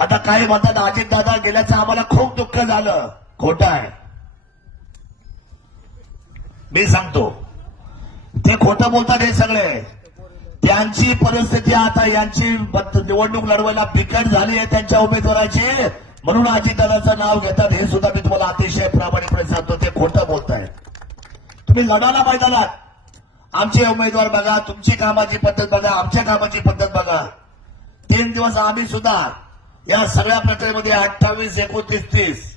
आता काही म्हणतात अजितदादा गेल्याचं आम्हाला खूप दुःख झालं. खोटं आहे. मी सांगतो ते खोटं बोलतात हे सगळे. त्यांची परिस्थिती आता यांची निवडणूक लढवायला बिकट झाली आहे त्यांच्या उमेदवाराची, म्हणून अजितदादाचं नाव घेतात. हे सुद्धा मी तुम्हाला अतिशय प्रामाणिकपणे सांगतो. ते खोटं बोलताय. तुम्ही लढाला मैदानात. आमचे उमेदवार बघा, तुमची कामाची पद्धत बघा, आमच्या कामाची पद्धत बघा. 3 दिवस आम्ही सुद्धा या सगळ्या प्रक्रियेमध्ये 28, 29, 30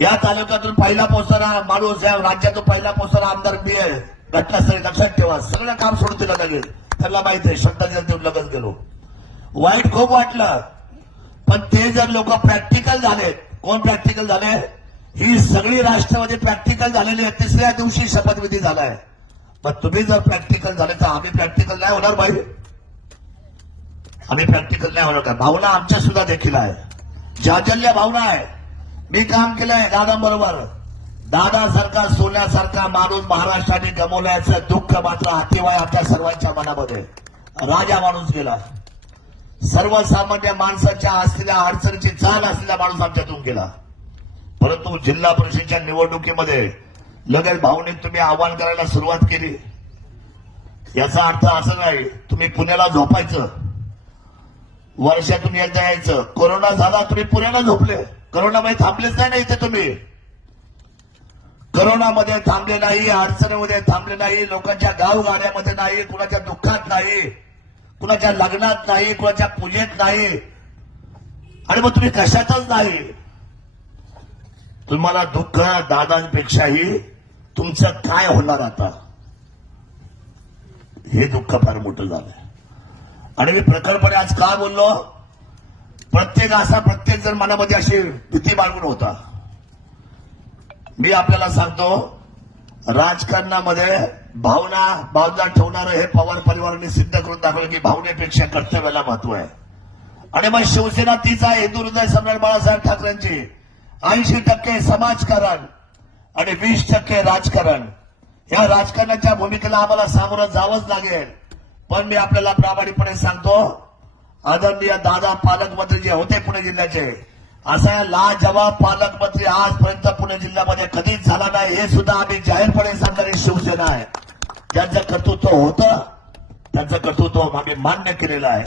या तालुक्यातून पहिला पोहोचणारा माणूस, या राज्यातून पहिला पोहोचणारा आमदार मी आहे. घटनास्थळी लक्षात ठेवा. सगळं काम सोडून दिलं लागेल. त्यांना माहिती आहे. श्रद्धांजली देऊन लगेच गेलो. वाईट खूप वाटलं, पण ते जर लोक प्रॅक्टिकल झाले. कोण प्रॅक्टिकल झाले? ही सगळी राष्ट्रवादी प्रॅक्टिकल झालेली आहे. 3ऱ्या दिवशी शपथविधी झालाय. पण तुम्ही जर प्रॅक्टिकल झाले तर आम्ही प्रॅक्टिकल नाही होणार बाई. आम्ही प्रॅक्टिकल नाही होणार का? भावना आमच्या सुद्धा देखील आहे. जाजल्य भावना आहे. मी काम केलंय दादांबरोबर. दादासारखा सोन्यासारखा माणूस महाराष्ट्राने गमावल्याचं दुःख मात्र अतिवाय आपल्या सर्वांच्या मनामध्ये. राजा माणूस गेला. सर्वसामान्य माणसाच्या असलेल्या अडचणीची जाण असलेला माणूस आमच्यातून गेला. परंतु जिल्हा परिषदेच्या निवडणुकीमध्ये लगेच भावनिक तुम्ही आवाहन करायला सुरुवात केली. याचा अर्थ असं नाही तुम्ही पुण्याला झोपायचं, वर्षातून एकदा यायचं. कोरोना झाला तुम्ही पुण्याला झोपले. कोरोनामध्ये थांबलेच नाही ना इथे तुम्ही. कोरोनामध्ये थांबले नाही, अडचणीमध्ये थांबले नाही, लोकांच्या गावगाड्यामध्ये नाही, कुणाच्या दुःखात नाही, कुणाच्या लग्नात नाही, कुणाच्या पूजेत नाही. आणि मग तुम्ही कशातच नाही. तुम्हाला दुःख दादांपेक्षाही तुमचं काय होणार आता, हे दुःख फार मोठं झालंय. आणि मी प्रखरपणे आज का बोललो? प्रत्येक जण मनामध्ये अशी भीती बाळगून होता. मी आपल्याला सांगतो, राजकारणामध्ये भावना ठेवणारं हे पवार परिवाराने सिद्ध करून दाखवलं की भावनेपेक्षा कर्तव्याला महत्व आहे. आणि मग शिवसेना तीच आहे. हिंदू हृदय सम्राट बाळासाहेब ठाकरेंची. 80% समाजकारण आणि 20% राजकारण. या राजकारणाच्या भूमिकेला आम्हाला सामोरं जावंच लागेल. पण मी आपल्याला प्रामाणिकपणे सांगतो, आदरणीय दादा पालकमंत्री जे होते पुणे जिल्ह्याचे, असा लाजवाब पालकमंत्री आजपर्यंत पुणे जिल्ह्यामध्ये कधीच झाला नाही. हे सुद्धा आम्ही जाहीरपणे सांगणारी शिवसेना आहे. त्यांचं कर्तृत्व होतं, त्यांचं कर्तृत्व आम्ही मान्य केलेलं आहे.